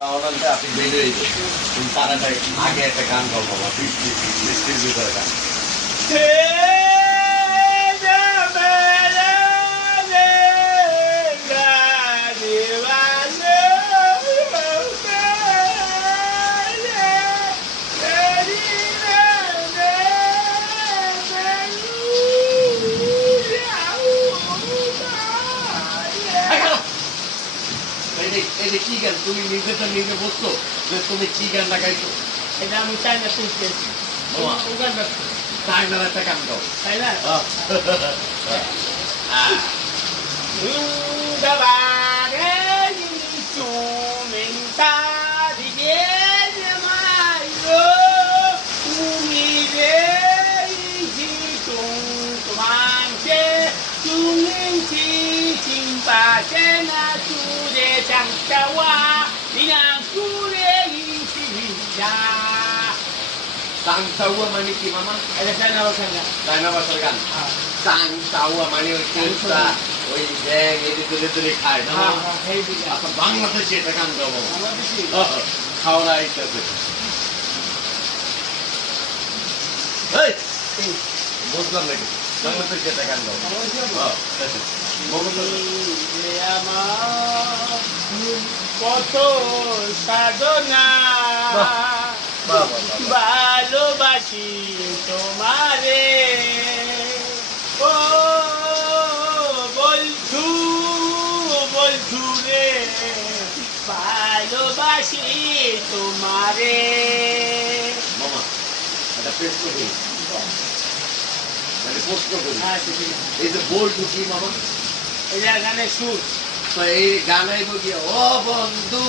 আপনি বেরিয়ে একটা আগে একটা গান গাও বাবা বৃষ্টি বৃষ্টির ভিতরে গান। নিজে তো নিজে বলছো যে তুমি কি গানটা গাইছো এটা আমি চাই না শুনতে বাবা। উগান্ডা তাই না একটা গান গাও তাই না আহ। Sang Sawa মানে কি মামা চায়না ভাষার গান সাং মানে ওই কেউটা ওই ব্যাং এদিকে তুলে তুলে খায় না আচ্ছা বাংলাদেশে এটা গান গাও খাওয়া আইতেছে বুঝলাম নাকি বাংলাদেশে এটা গান গাও কত সাধনা। ভালোবাসি তোমারে। ও বন্ধু বন্ধু রে ভালোবাসি তোমারে। হ্যাঁ। এই যে মামা। সুর। গানে গিয়ে ও বন্ধু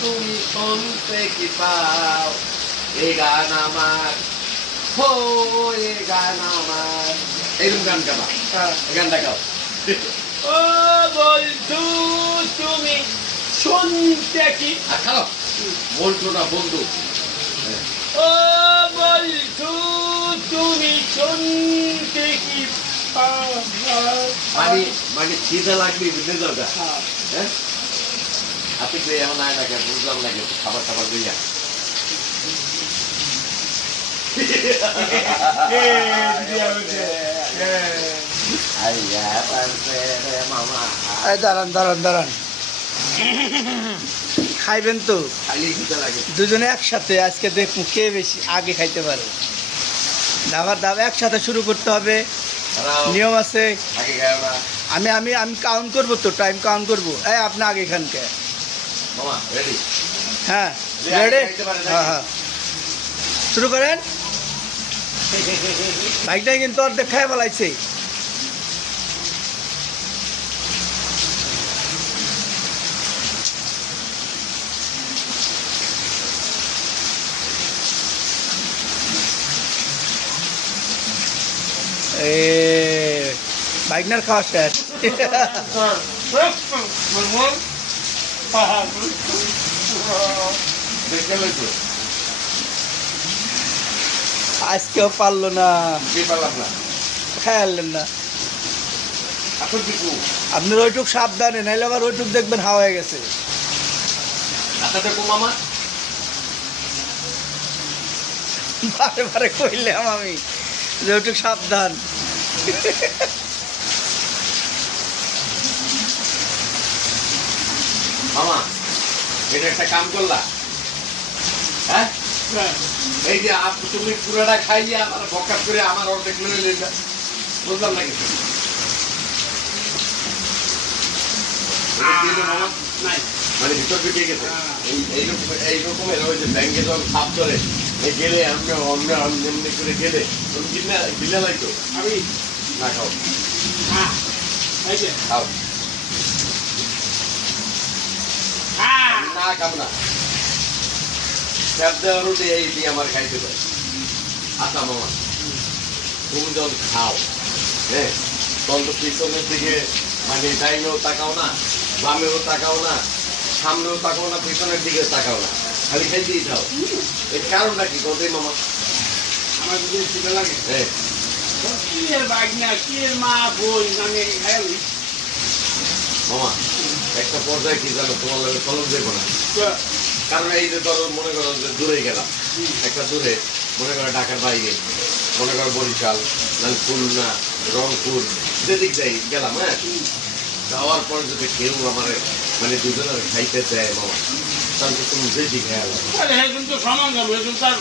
তুমি শুনতে কি পাও? এই গান আমার হো এই গান আমার এইরকম গান গাবা। এই গানটা গাও। ও বন্ধু তুমি শুনতে কি? খাও। না বন্ধু। ও বন্ধু তুমি শুনতে কি? মানে মানে খিদে লাগবে যাও গা হ্যাঁ। হ্যাঁ? আপনি তো এমন আয় না কেন বুঝলাম না কেন খাবার খাবার লইয়া আইয়া পারছে রে মামা এই দাঁড়ান দাঁড়ান দাঁড়ান। খাইবেন তো? দুজনে একসাথে আজকে দেখুন কে বেশি আগে খাইতে পারে। দাবার দাব একসাথে শুরু করতে হবে। নিয়ম আছে। আমি আমি আমি কাউন্ট করব তো টাইম কাউন্ট করব। এই আপনি আগে খানকে হ্যাঁ রেডি? হ্যাঁ হ্যাঁ। শুরু করেন। বাইকটা কিন্তু অর্ধেক খাই ফেলাইছে। বাইকনার খাওয়া শেষ। লইছো? আজকেও পারল না। খেয়ালেন না? কি আপনার ওইটুক সাবধানে নাইলে আবার ওইটুক দেখবেন হাওয়া হয়ে গেছে। আচ্ছা বারে বারে কইলাম আমি যে ওইটুক সাবধান। মামা এটা একটা কাম করলা। হ্যাঁ? এই যে তুমি পুরোটা খাইয়ে আমার বকাস করে আমার অর্ধেক লয়ে লইলা। বুঝলাম না কিছু এটা কি হলো মামা? নাই। মানে ভিতর ঢুকে গেছে। এইরকম এইরকমের ওই যে ব্যাংকে যখন সাপ ধরে এই গেলে আমরা অন্য অন্য এমনি করে গেলে তুমি কিনে কিনে লাগতো আমি না খাও। হ্যাঁ। খাও। হ্যাঁ। না খাও না। রুটি এই দিয়ে আমার খাইতে পারে। আচ্ছা মামা তুমি যখন খাও হ্যাঁ তখন তো পিছনের দিকে মানে ডাইনেও তাকাও না বামেও তাকাও না সামনেও তাকাও না পিছনের দিকে তাকাও না খালি খাও এর কারণটা কি? কত মামা। আমার যদি খিদে লাগে। হ্যাঁ মামা একটা পর্যায়ে কি জানো তোমার লাগে কলম দেবো না। কারণ এই যে ধরো মনে করো যে দূরে গেলাম। একটা দূরে মনে করো ঢাকার বাইরে মনে করো বরিশাল নাহলে খুলনা রংপুর যেদিক যাই গেলাম হ্যাঁ? যাওয়ার পর যদি কেউ আমার মানে দুজনের খাইতে দেয় মামা তাহলে তুমি বেশি খেয়াল রাখো। আরে এখন তো সমান যাব এখন তার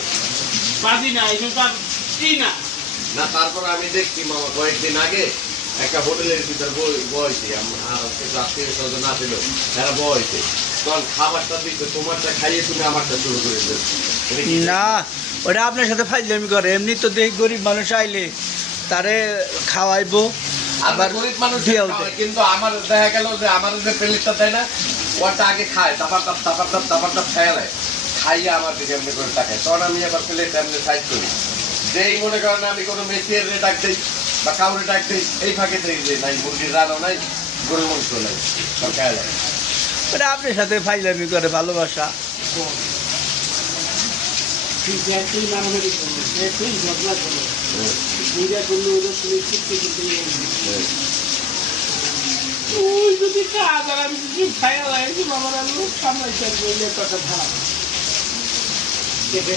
বাজি না এখন তার কি না। না তারপর আমি দেখছি মামা কয়েকদিন আগে একটা হোটেলের ভিতর বয়সে আত্মীয় স্বজন না ছিল তারা বয়সে তখন খাবারটা দিচ্ছে তোমারটা খাইয়ে তুমি আমারটা শুরু করে? না ওটা আপনার সাথে ফাইজলামি করে। এমনি তো দেখি গরিব মানুষ আইলে তারে খাওয়াইবো আবার গরিব মানুষ কিন্তু আমার দেখা গেল যে আমার যে প্লেটটা দেয় না ওটা আগে খায় তারপর তাপ তারপর তাপ তারপর তাপ খাইয়া নেয় খাইয়া আমার দিকে এমনি করে তাকায়। তখন আমি আবার প্লেট এমনি সাইড করি। যেই মনে করেন আমি কোনো মেসিয়ার ডাক দিই বা কাউরে ডাক দিই এই ফাঁকে থেকে যে নাই মুরগির রানও নাই গরু মাংস নাই ওটা আপনার সাথে ফাইজলামি করে ভালোবাসা। ওই যদি কাজ আর আমি যদি খাইয়া লাগি বাবার আর লোক সামলাইতে বললে কথা ভাব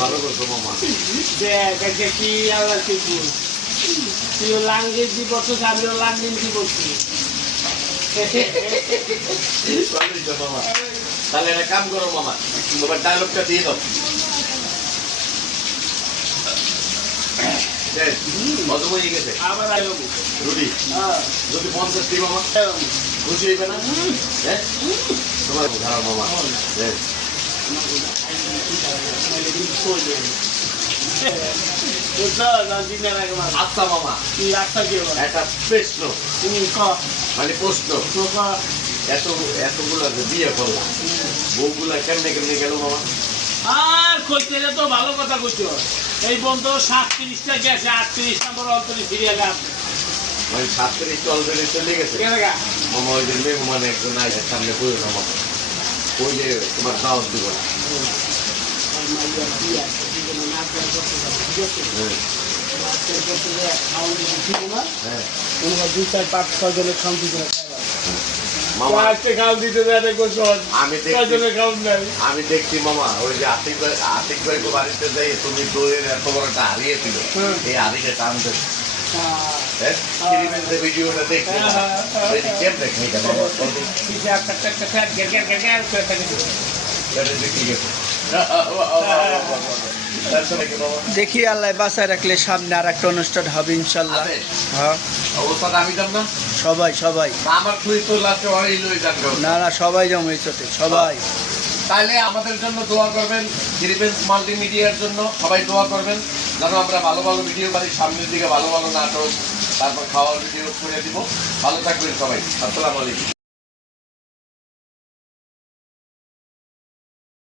ভালো করছ মামা। দেখ আজকে কি বল তুইও লাঙ্গের তো আমিও লাঙ্গের তো তাহলে একটা কাম করো মামা তোমার ডায়লগটা দিয়ে দাও। দেখ, কত হয়ে গেছে। আবার আইব রুটি। হ্যাঁ। যদি পঞ্চাশ দিই মামা। খুশি হইবে না? হ্যাঁ? তোমার মামা। হ্যাঁ আচ্ছা মামা একটা প্রশ্ন মানে প্রশ্ন এত এতগুলো বিয়ে করলাম বউগুলা কেমনে কেমনে গেল মামা আর কইতে তো ভালো কথা কইছো এই বন্ধু সাতত্রিশটা গেছে আটত্রিশ নম্বর অন্তরে ফিরিয়ে গেল মানে সাতত্রিশ চলবে চলে গেছে মামা যে মেহমান একজন আইসে সামনে বই মামা ওই যে তোমার দাওয়াত দিব না হ্যাঁ হ্যাঁ আমি ছয় দেখছি জনের খাওয়ান দেয় আমি দেখছি মামা ওই যে আতিক ভাই আতিক ভাই বাড়িতে যাই তুমি দইয়ের এত বড় একটা হারিয়েছিল হুম। এই হারিয়ে টানতে। হ্যাঁ। হ্যাঁ? ভিডিওটা দেখছি হ্যাঁ, হ্যাঁ, হ্যাঁ। কেমনে এটা দেখি আল্লাহ বাসায় রাখলে সামনে আর একটা অনুষ্ঠান হবে ইনশাল্লাহ। হ্যাঁ। সবাই সবাই। না না সবাই জমে চোটে সবাই। তাহলে আমাদের জন্য দোয়া করবেন সিরিবেন্স মাল্টিমিডিয়ার জন্য সবাই দোয়া করবেন যেন আমরা ভালো ভালো ভিডিও পারি সামনের দিকে ভালো ভালো নাটক তারপর খাওয়ার ভিডিও করে দিব। ভালো থাকবেন সবাই। আসসালামু আলাইকুম।